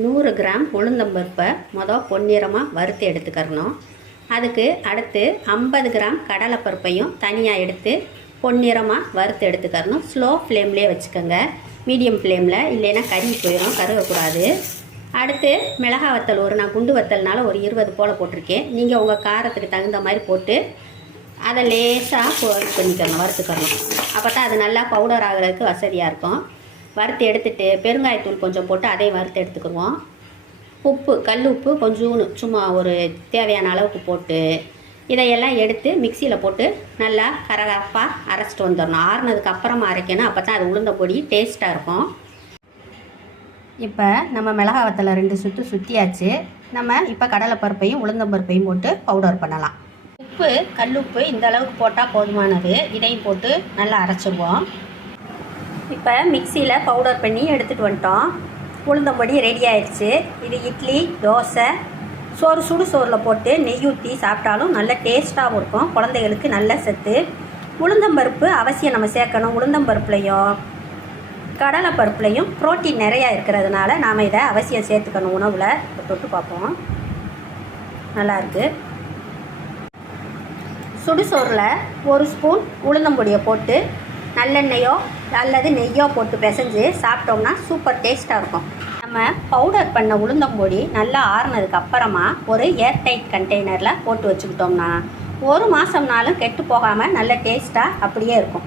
100 gram உளுந்தம்பருப்பை பொன்னிறமாக வறுத்து எடுத்துக்கிறணும். அதுக்கு அடுத்து 50 கிராம் கடலைப்பருப்பையும் தனியாக எடுத்து பொன்னிறமாக வறுத்து எடுத்துக்கிறணும். ஸ்லோ ஃப்ளேம்லேயே வச்சுக்கோங்க, மீடியம் ஃப்ளேமில், இல்லைன்னா கருகி போயிடும், கருகக்கூடாது. அடுத்து மிளகாய் வத்தல் நான் குண்டு வத்தல்னால ஒரு 20 போல் போட்டிருக்கேன். நீங்கள் உங்கள் காரத்துக்கு தகுந்த மாதிரி போட்டு அதை லேசாக பண்ணிக்கணும், வறுத்துக்கணும். அப்போ தான் அது நல்லா பவுடர் ஆகிறதுக்கு வசதியாக இருக்கும். வறுத்து எடுத்துகிட்டு பெருங்காயத்தூள் கொஞ்சம் போட்டு அதையும் வறுத்து எடுத்துக்கிடுவோம். உப்பு, கல் உப்பு கொஞ்சோன்னு சும்மா ஒரு தேவையான அளவுக்கு போட்டு இதையெல்லாம் எடுத்து மிக்சியில் போட்டு நல்லா கரகரப்பாக அரைச்சிட்டு வந்துடணும். ஆறுனதுக்கு அப்புறமா அரைக்கணும், அப்போ தான் அது உளுந்த பொடி டேஸ்ட்டாக இருக்கும். இப்போ நம்ம மிளகாய் வத்தலை 2 சுற்று சுற்றியாச்சு. நம்ம இப்போ கடலைப்பருப்பையும் உளுந்தம்பருப்பையும் போட்டு பவுடர் பண்ணலாம். உப்பு, கல்லுப்பு இந்த அளவுக்கு போட்டால் போதுமானது. இதையும் போட்டு நல்லா அரைச்சிடுவோம். இப்போ மிக்சியில் பவுடர் பண்ணி எடுத்துகிட்டு வந்துட்டோம். உளுந்தம்பொடி ரெடி ஆயிடுச்சு. இது இட்லி, தோசை, சுடு சோறில் போட்டு நெய் ஊற்றி சாப்பிட்டாலும் நல்ல டேஸ்ட்டாகவும் இருக்கும். குழந்தைகளுக்கு நல்ல சத்து. உளுந்தம்பருப்பு அவசியம் நம்ம சேர்க்கணும். உளுந்தம்பருப்புலையும் கடலைப்பருப்புலையும் புரோட்டீன் நிறையா இருக்கிறதுனால நாம் இதை அவசியம் சேர்த்துக்கணும் உணவில். தொட்டு பார்ப்போம், நல்லாயிருக்கு. சுடுசோறில் 1 ஸ்பூன் உளுந்தம்பொடியை போட்டு நல்லெண்ணெயோ அல்லது நெய்யோ போட்டு பிசைஞ்சு சாப்பிட்டோம்னா சூப்பர் டேஸ்ட்டாக இருக்கும். நம்ம பவுடர் பண்ண உளுந்தம்பொடி நல்லா ஆறுனதுக்கு அப்புறமா ஒரு ஏர்டைட் கண்டெய்னரில் போட்டு வச்சுக்கிட்டோம்னா 1 மாதம்னாலும் கெட்டு போகாமல் நல்ல டேஸ்ட்டாக அப்படியே இருக்கும்.